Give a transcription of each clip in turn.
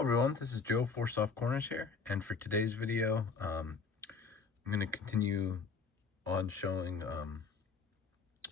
Hello everyone, this is Joe for Soft Corners here, and for today's video, I'm going to continue on showing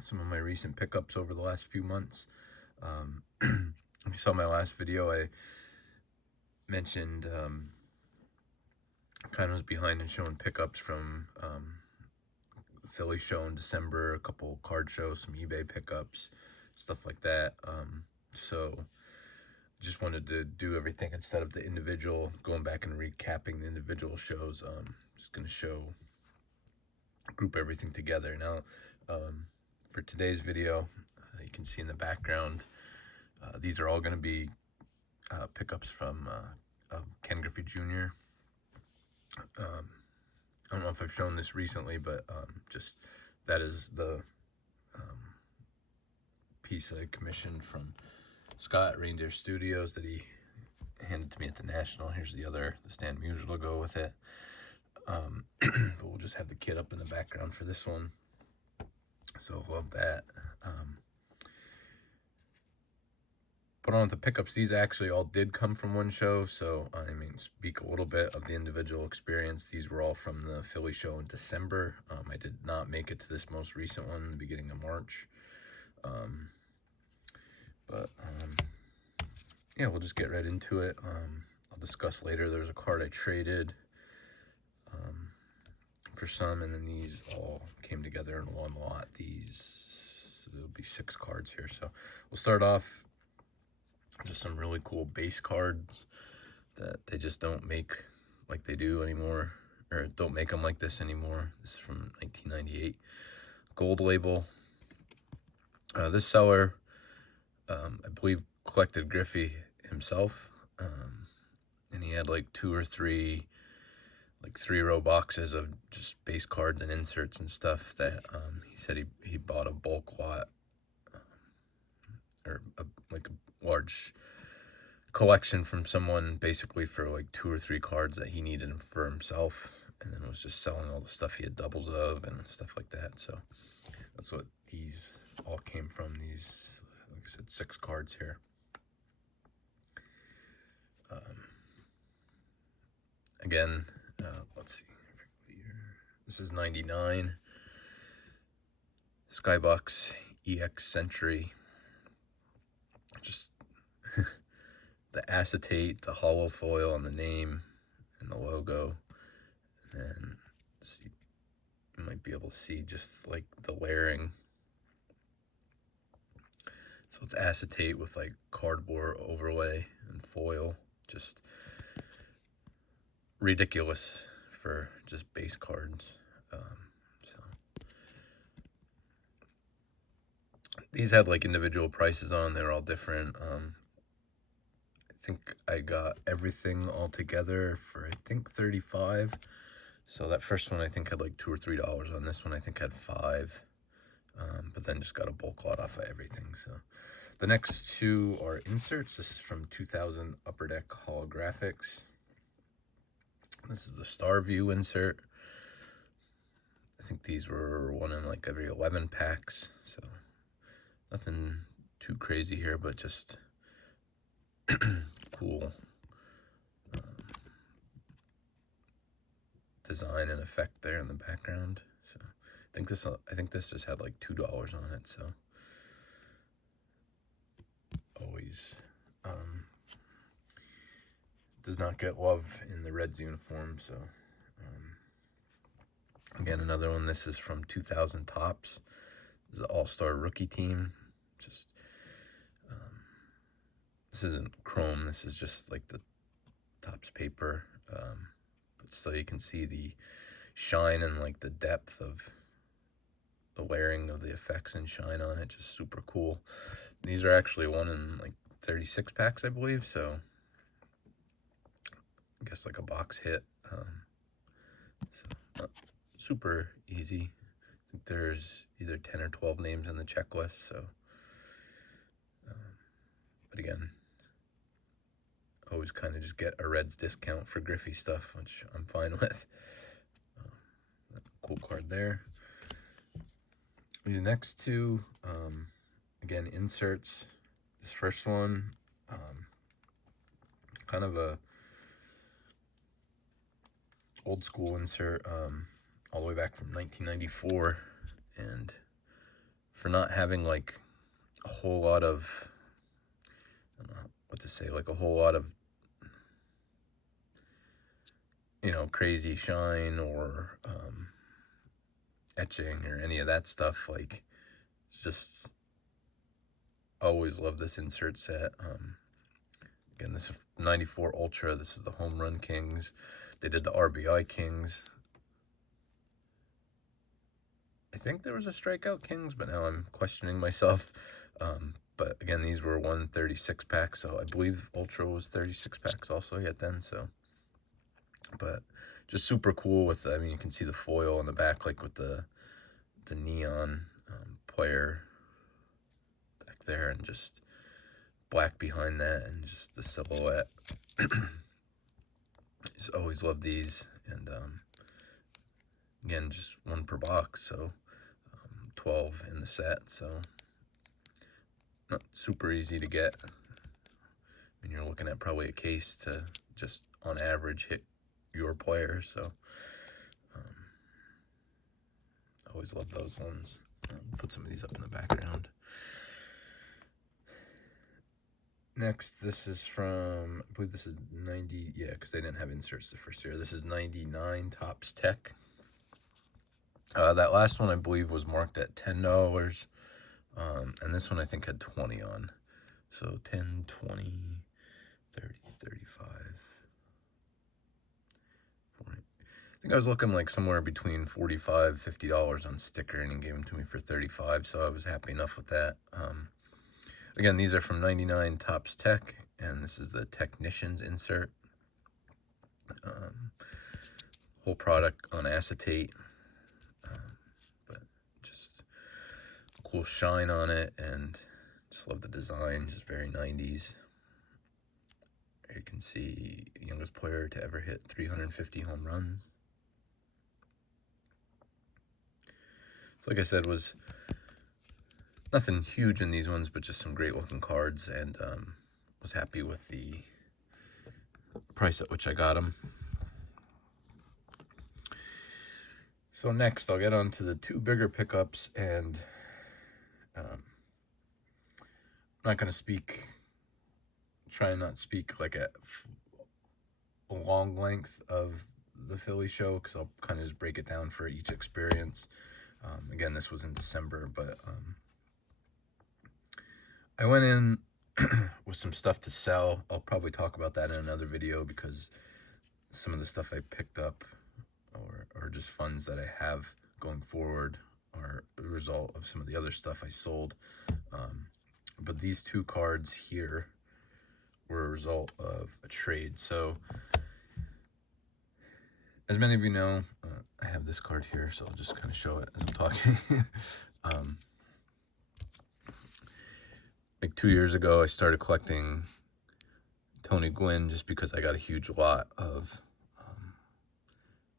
some of my recent pickups over the last few months. If you saw my last video, I mentioned kind of was behind in showing pickups from the Philly show in December, a couple card shows, some eBay pickups, stuff like that. So just wanted to do everything instead of the individual, going back and recapping the individual shows. Just going to group everything together. Now, for today's video, you can see in the background, these are all going to be pickups from of Ken Griffey Jr. I don't know if I've shown this recently, but just that is the piece I commissioned from Scott at Reindeer Studios that he handed to me at the National. Here's the Stan Musial will go with it. But we'll just have the kit up in the background for this one. So love that. But on the pickups, these actually all did come from one show. So I mean, speak a little bit of the individual experience. These were all from the Philly show in December. I did not make it to this most recent one in the beginning of March. Yeah, we'll just get right into it. I'll discuss later. There was a card I traded for some, and then these all came together in one lot. There'll be 6 cards here. So we'll start off just some really cool base cards that they just don't make like they do anymore, or don't make them like this anymore. This is from 1998, gold label. This seller, I believe, collected Griffey himself, and he had like 2 or 3 3-row boxes of just base cards and inserts and stuff that he said he bought a bulk lot, or like a large collection from someone, basically for like 2 or 3 cards that he needed for himself, and then was just selling all the stuff he had doubles of and stuff like that. So that's what these all came from. These, like I said, 6 cards here. Again, let's see. This is 99 Skybox EX Century. Just the acetate, the hollow foil on the name and the logo, and then let's see, you might be able to see just like the layering. So it's acetate with like cardboard overlay and foil. Just ridiculous for just base cards. So these had like individual prices on. They were all different. I think I got everything all together for, I think, $35. So that first one I think had like $2 or $3 on. This one I think had $5. But then just got a bulk lot off of everything. So the next 2 are inserts. This is from 2000 Upper Deck Holographics. This is the Star View insert. I think these were one in like every 11 packs. So nothing too crazy here, but just cool design and effect there in the background. So I think this just had like $2 on it. So always does not get love in the Reds uniform. So again, another one. This is from 2000 Topps. This is an all-star rookie team. Just this isn't chrome. This is just like the Topps paper, but still you can see the shine and like the depth of the layering of the effects and shine on it. Just super cool. These are actually one in like 36 packs, I believe. So I guess like a box hit. So super easy. I think there's either 10 or 12 names in the checklist. So, but again, always kind of just get a Reds discount for Griffey stuff, which I'm fine with. Cool card there. The next 2, again, inserts. This first one, kind of a old school insert, all the way back from 1994, and for not having like a whole lot of, I don't know what to say, like a whole lot of, you know, crazy shine or etching or any of that stuff. Like, it's just always love this insert set. Again, this is 94 Ultra. This is the Home Run Kings. They did the RBI Kings. I think there was a Strikeout Kings, but now I'm questioning myself. But again, these were 136 packs, so I believe Ultra was 36 packs also yet then. So, but just super cool with, I mean, you can see the foil on the back, like with the neon player back there, and just black behind that, and just the silhouette. Just always love these, and again, just one per box, so 12 in the set, so not super easy to get. I mean, you're looking at probably a case to just on average hit your player, so always love those ones. Put some of these up in the background. Next, this is from, I believe this is 90, yeah, because they didn't have inserts the first year. This is 99 Topps Tech. That last one, I believe, was marked at $10, and this one I think had 20 on. So 10, 20, 30, 35, 40. I think I was looking like somewhere between $45, $50 on sticker, and he gave them to me for 35, so I was happy enough with that. Again, these are from 99 Topps Tech, and this is the Technicians insert. Whole product on acetate, but just cool shine on it, and just love the design, just very 90s. You can see youngest player to ever hit 350 home runs. So like I said, was nothing huge in these ones, but just some great looking cards, and was happy with the price at which I got them. So next, I'll get on to the two bigger pickups, and I'm not going to try and not speak like a long length of the Philly show, because I'll kind of just break it down for each experience. Again, this was in December, but I went in with some stuff to sell. I'll probably talk about that in another video, because some of the stuff I picked up or just funds that I have going forward are a result of some of the other stuff I sold. But these two cards here were a result of a trade. So as many of you know, I have this card here, so I'll just kind of show it as I'm talking. Like 2 years ago, I started collecting Tony Gwynn just because I got a huge lot of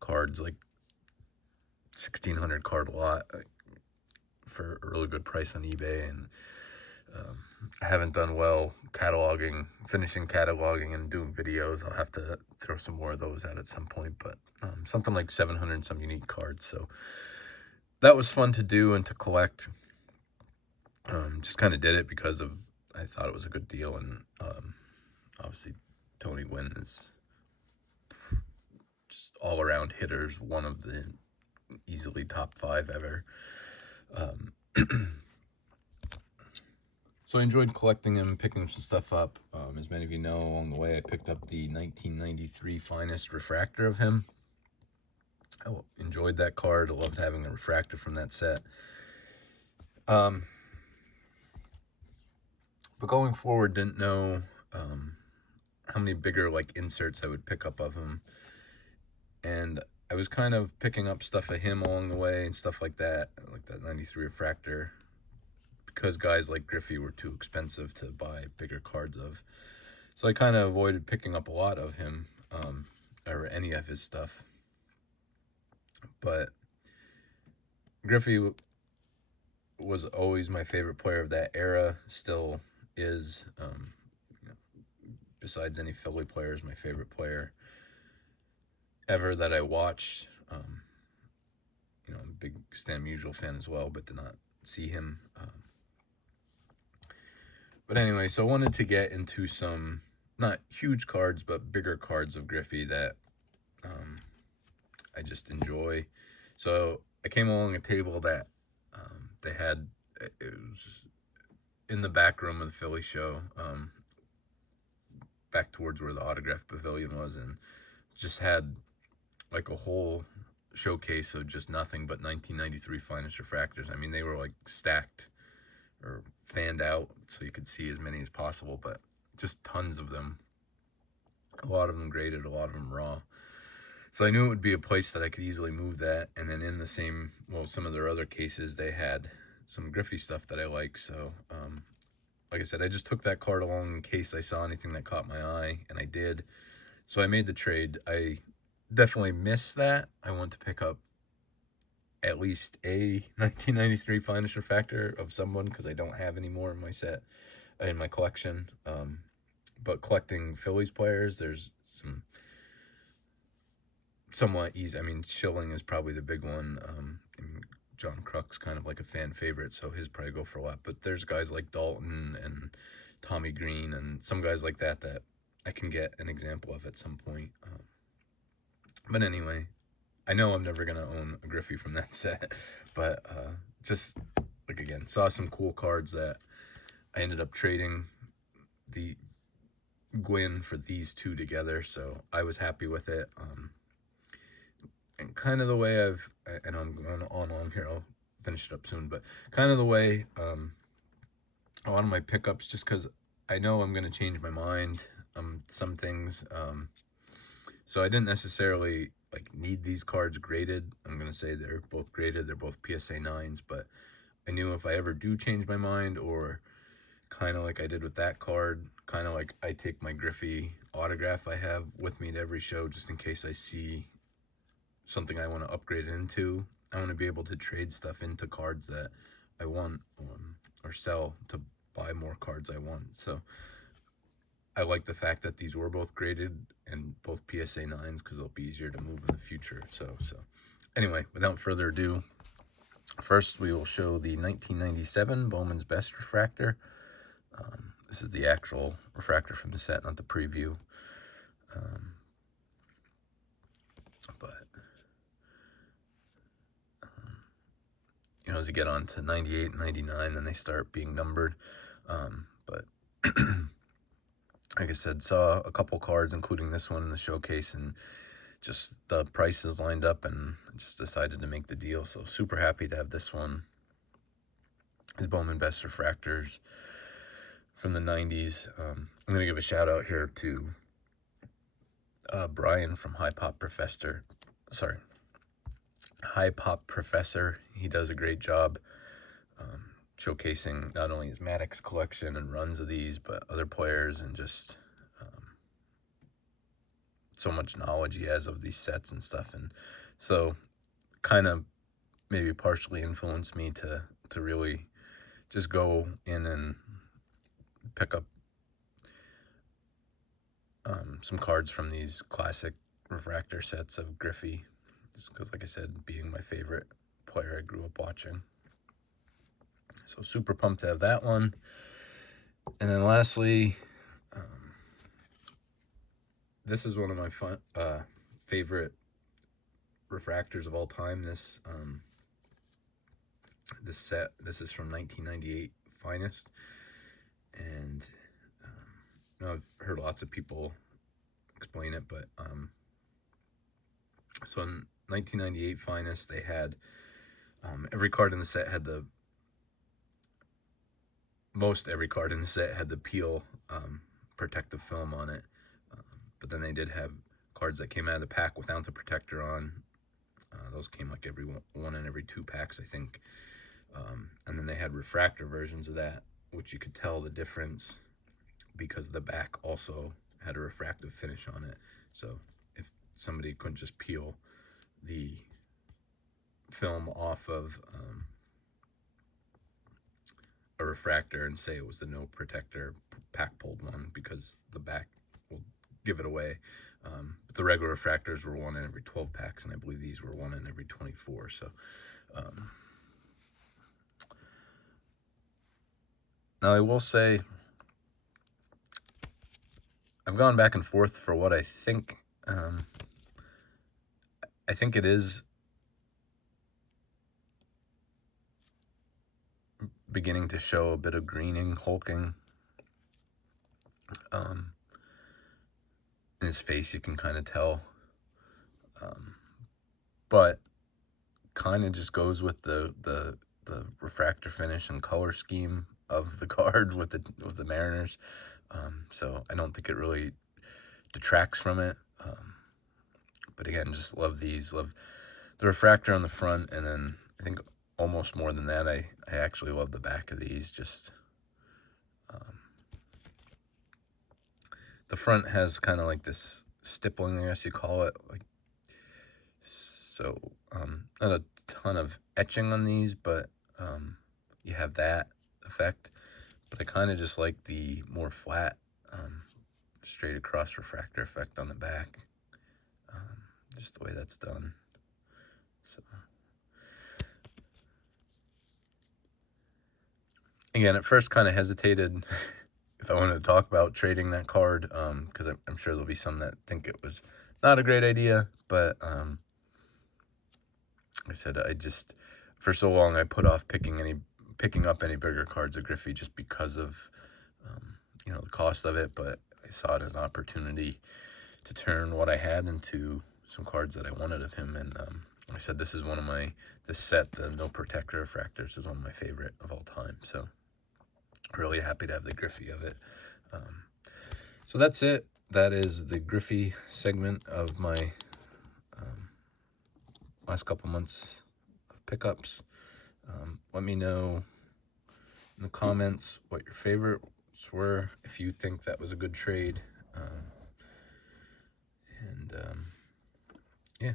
cards, like 1,600 card lot for a really good price on eBay, and I haven't done well finishing cataloging and doing videos. I'll have to throw some more of those out at some point, but something like 700 and some unique cards. So that was fun to do and to collect. Just kind of did it because I thought it was a good deal, and obviously Tony Gwynn is just all around hitters, one of the easily top 5 ever. So I enjoyed collecting him, picking some stuff up. As many of you know, along the way, I picked up the 1993 Finest Refractor of him. I enjoyed that card. I loved having a refractor from that set. But going forward, didn't know how many bigger like inserts I would pick up of him. And I was kind of picking up stuff of him along the way and stuff like that 93 Refractor, because guys like Griffey were too expensive to buy bigger cards of. So I kind of avoided picking up a lot of him, or any of his stuff. But Griffey was always my favorite player of that era, still is. besides any Philly player, is my favorite player ever that I watched. You know, I'm a big Stan Musial fan as well, but did not see him. But anyway, so I wanted to get into some, not huge cards, but bigger cards of Griffey that I just enjoy. So I came along a table that they had, it was in the back room of the Philly show, back towards where the autograph pavilion was, and just had like a whole showcase of just nothing but 1993 finest refractors. I mean, they were like stacked or fanned out so you could see as many as possible, but just tons of them. A lot of them graded, a lot of them raw. So I knew it would be a place that I could easily move that. And then in the same, well, some of their other cases, they had some Griffey stuff that I like. So like I said, I just took that card along in case I saw anything that caught my eye, and I did. So I made the trade. I definitely missed that. I want to pick up at least a 1993 finest refractor of someone, because I don't have any more in my set, in my collection. But collecting Phillies players, there's some somewhat easy. I mean, Schilling is probably the big one. John Kruk's kind of like a fan favorite, so his probably go for a lot. But there's guys like Dalton and Tommy Green and some guys like that that I can get an example of at some point. But anyway, I know I'm never going to own a Griffey from that set. But just, like, again, saw some cool cards that I ended up trading the Gwyn for these two together. So I was happy with it. And kind of the way and I'm going on here, I'll finish it up soon, but kind of the way a lot of my pickups, just because I know I'm going to change my mind some things, so I didn't necessarily like need these cards graded. I'm going to say they're both graded, they're both PSA 9s, but I knew if I ever do change my mind, or kind of like I did with that card, kind of like I take my Griffey autograph I have with me to every show, just in case I see something I want to upgrade into. I want to be able to trade stuff into cards that I want, or sell to buy more cards I want. So I like the fact that these were both graded and both PSA 9s, because it'll be easier to move in the future. So anyway, without further ado, first we will show the 1997 Bowman's Best Refractor. This is the actual refractor from the set, not the preview. But you know, as you get on to 98, 99, then they start being numbered. But like I said, saw a couple cards, including this one in the showcase, and just the prices lined up, and just decided to make the deal. So super happy to have this one. His Bowman Best Refractors from the 90s. I'm going to give a shout out here to Brian from High Pop Professor. He does a great job showcasing not only his Maddox collection and runs of these, but other players, and just so much knowledge he has of these sets and stuff. And so kind of maybe partially influenced me to really just go in and pick up some cards from these classic refractor sets of Griffey, just because, like I said, being my favorite player I grew up watching. So super pumped to have that one. And then lastly, this is one of my favorite refractors of all time. This set, this is from 1998 Finest, and you know, I've heard lots of people explain it, but so in 1998 Finest, they had every card in the set had most every card in the set had the peel protective film on it, but then they did have cards that came out of the pack without the protector on. Those came like every one in every 2 packs, I think. And then they had refractor versions of that, which you could tell the difference because the back also had a refractive finish on it. So if somebody couldn't just peel the film off of a refractor and say it was the no protector pack pulled one, because the back give it away. But the regular refractors were 1 in every 12 packs, and I believe these were 1 in every 24. So now I will say I've gone back and forth for what I think. I think it is beginning to show a bit of greening, hulking. In his face, you can kind of tell. But kind of just goes with the refractor finish and color scheme of the card with the Mariners. So I don't think it really detracts from it. But again, just love these. Love the refractor on the front, and then I think almost more than that, I actually love the back of these. Just the front has kind of like this stippling, I guess you call it. Like, so not a ton of etching on these, but you have that effect. But I kind of just like the more flat, straight across refractor effect on the back. Just the way that's done. So again, at first kind of hesitated if I wanted to talk about trading that card, because I'm sure there'll be some that think it was not a great idea. But I said I just, for so long, I put off picking up any bigger cards of Griffey just because of the cost of it. But I saw it as an opportunity to turn what I had into some cards that I wanted of him. And I said this is this set, the No Protector Refractors, is one of my favorite of all time. So really happy to have the Griffey of it. So that's it. That is the Griffey segment of my last couple months of pickups. Let me know in the comments what your favorites were, if you think that was a good trade. Yeah,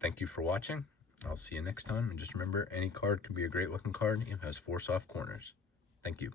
thank you for watching. I'll see you next time. And just remember, any card can be a great looking card. It has 4 soft corners. Thank you.